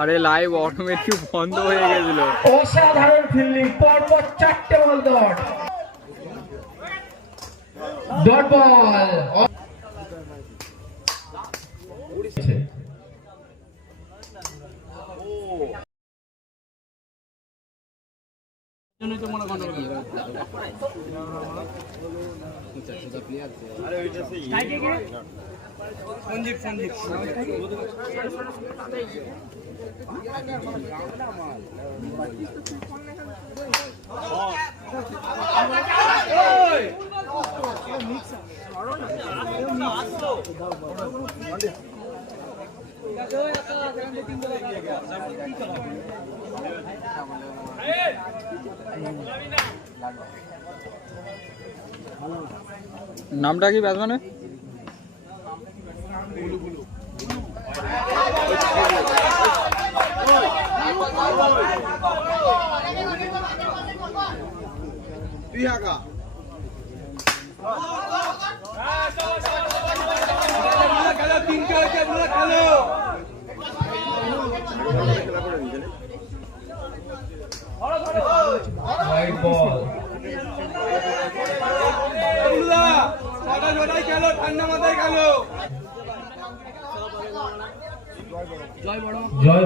আরে live automatic বন্ধ হয়ে গেছিল। অসাধারণ ফিল্ডিং পরপর চারটে ball dot dot ball Sanjeev Sanjeev ঠিক আছে নামটা কি ব্যাটসম্যানের white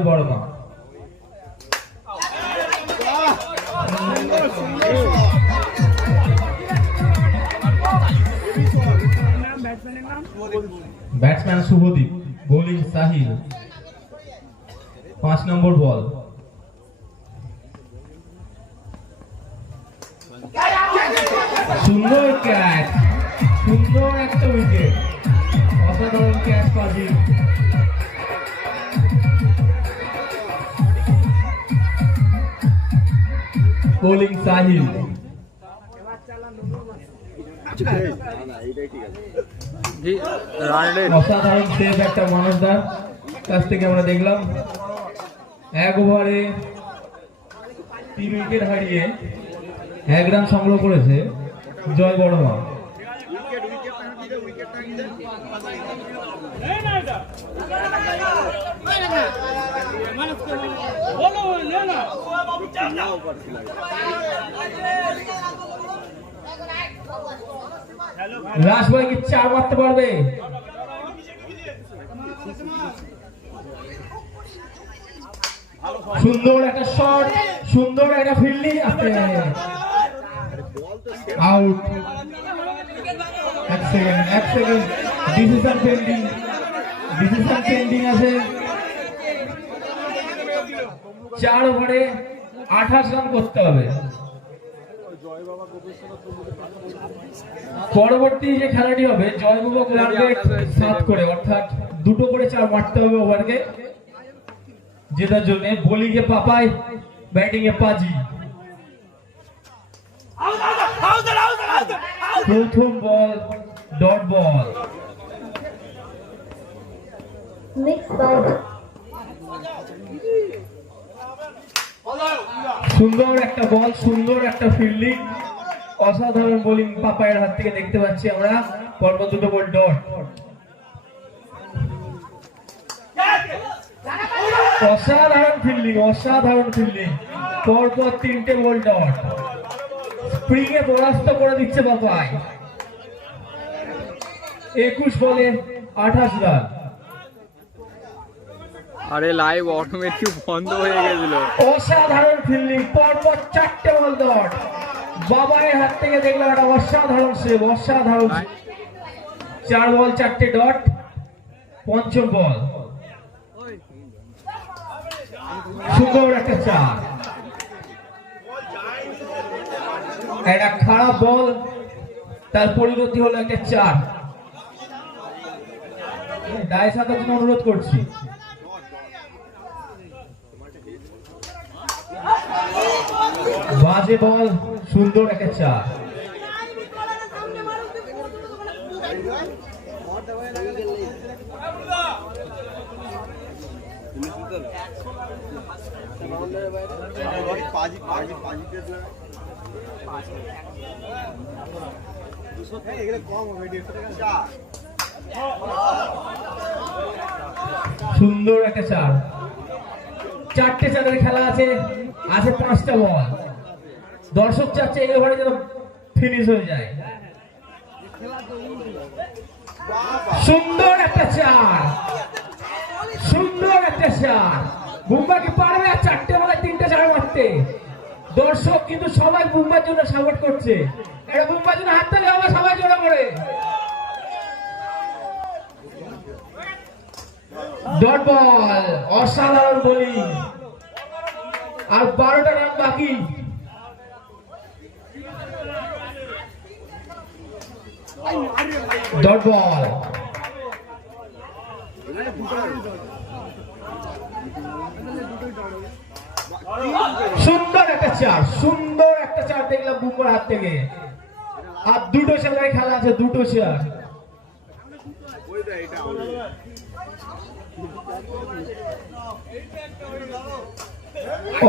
Joy Barma batsman Subhadeep bowling Sahil পাঁচ নম্বর বল। সুন্দর ক্যাচ সুন্দর একটা উইকেট অসাধারণ ক্যাচ পাজি বোলিং সাহিল অসাধারণ সেভ একটা মানুষদার কাছ থেকে আমরা দেখলাম এক ওভারে তিন উইকেট হারিয়ে এক রান সংগ্রহ করেছে জয় বর্মা রাজভাই কি চার মারতে পারবে? সুন্দর একটা শট সুন্দর একটা ফিল্ডিং আউট এক সেকেন্ড এক second decision pending decision pending আছে। চার ওভারে আঠাশ রান করতে হবে। পরবর্তী যে খেলাটি হবে জয়বাবা গোলামকে সাত করে, অর্থাৎ দুটো করে চার মারতে হবে ওভারকে। জেতার জন্য বোলিং পাপাই ব্যাটিং এ পাজি। প্রথম বল ডট বল সুন্দর একটা বল সুন্দর একটা ফিল্ডিং অসাধারণ বোলিং পাপায়ের হাত থেকে দেখতে পাচ্ছি আমরা। পরপর দুটো বল ডট অসাধারণ ফিল্ডিং অসাধারণ ফিল্ডিং পরপর তিনটে বল ডট স্প্রিং এ পরাস্ত করে দিচ্ছে পাপাই। একুশ বলে আঠাশ রান। আরে লাইভ অটোমেটিক বন্ধ হয়ে গেছিল। অসাধারণ ফিল্ডিং পরপর চারটে বল ডট বাবায়ের হাত থেকে দেখলাম একটা অসাধারণ সেভ অসাধারণ চার বল চারটে ডট পঞ্চম বল সুন্দর একটা চার। একটা খারাপ বল তার পরিণতি হলো একটা চার। দায় সাথে অনুরোধ করছি। বাজে বল, সুন্দর একটা চা সুন্দর একটা চার। চারটে চারের খেলা আছে আছে পাঁচটা বল। দর্শক চাচ্ছে এই ওভারে যেন ফিনিশ হয়ে যায়। সুন্দর একটা চার। সুন্দর একটা চার। বুম্বা কি পারবে আর চারটে বেলায় তিনটে চার মারতে। দর্শক কিন্তু সবাই বুম্বার জন্য সাপোর্ট করছে। এটা বুম্বার জন্য হাত তালে হবে, সবাই জোড়া করে ডট বল অসাধারণ বোলিং আর বারোটা রান বাকি। ডট বল সুন্দর একটা চার, সুন্দর একটা চার দেখলাম বুমর হাত থেকে। আর দুটো চারের খেলা আছে, দুটো চার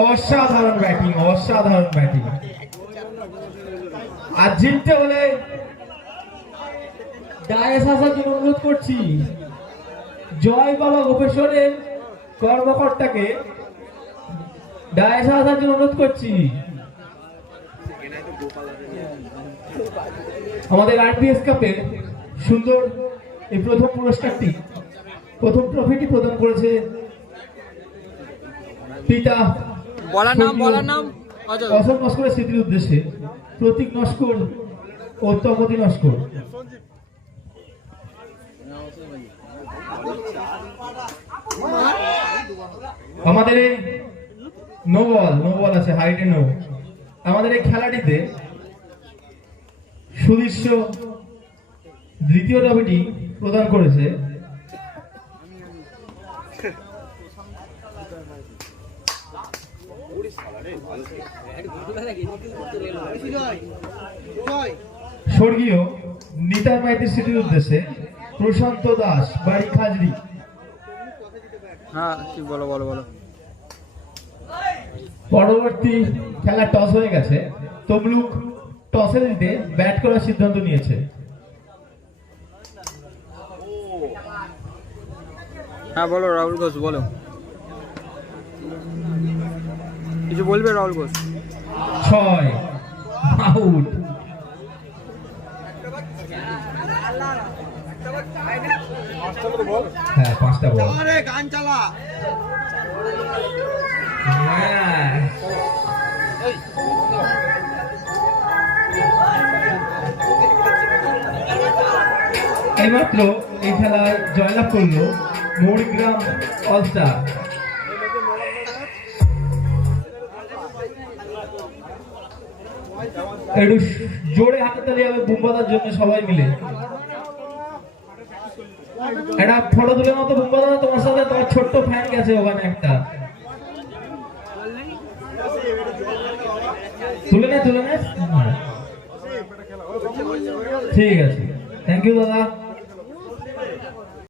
অসাধারণ ব্যাটিং অসাধারণ ব্যাটিং আর জিততে হলে ডায়েস আসার জন্য অনুরোধ করছি জয় বাবা গোপেশ্বরের কর্মকর্তাকে। ডায়েস আসার জন্য অনুরোধ করছি আমাদের আরপিএস কাপে সুন্দর এই প্রথম পুরস্কারটি প্রথম ট্রফিটি প্রদান করেছে পিতা বলার নাম বলার নাম অশোক নস্করের স্মৃতির উদ্দেশ্যে প্রতীক নস্কর ও তপতি নস্কর। আমাদের এই নো বল নো বল আছে হাইটে নো আমাদের এই খেলাটিতে সুদৃশ্য দ্বিতীয় ট্রফিটি প্রদান করেছে। স্বর্গীয় নিতাই মাইতির স্মৃতির উদ্দেশ্যে প্রশান্ত দাস বাড়ি খাজরি। হ্যাঁ কি বলো বলো বলো। পরবর্তী খেলা টস হয়ে গেছে। তমলুক টসে দিতে ব্যাট করার সিদ্ধান্ত নিয়েছে। হ্যাঁ বলো রাহুল ঘোষ বলো। কিছু বলবে রাহুল ঘোষ? ছয় আউট হ্যাঁ পাঁচটা বল। গান চালা। এইমাত্র এই খেলায় জয়লাভ করল মৌরিগ্রাম অলস্টার একটু জোরে হাতে তালি হবে বুম্বাদার জন্য সবাই মিলে। একটা ফটো তুলে মতো বুম্বাদা তোমার সাথে তোমার ছোট্ট ফ্যান গেছে ওখানে একটা। তুলে নে তুলে নে। ঠিক আছে। থ্যাংক ইউ দাদা।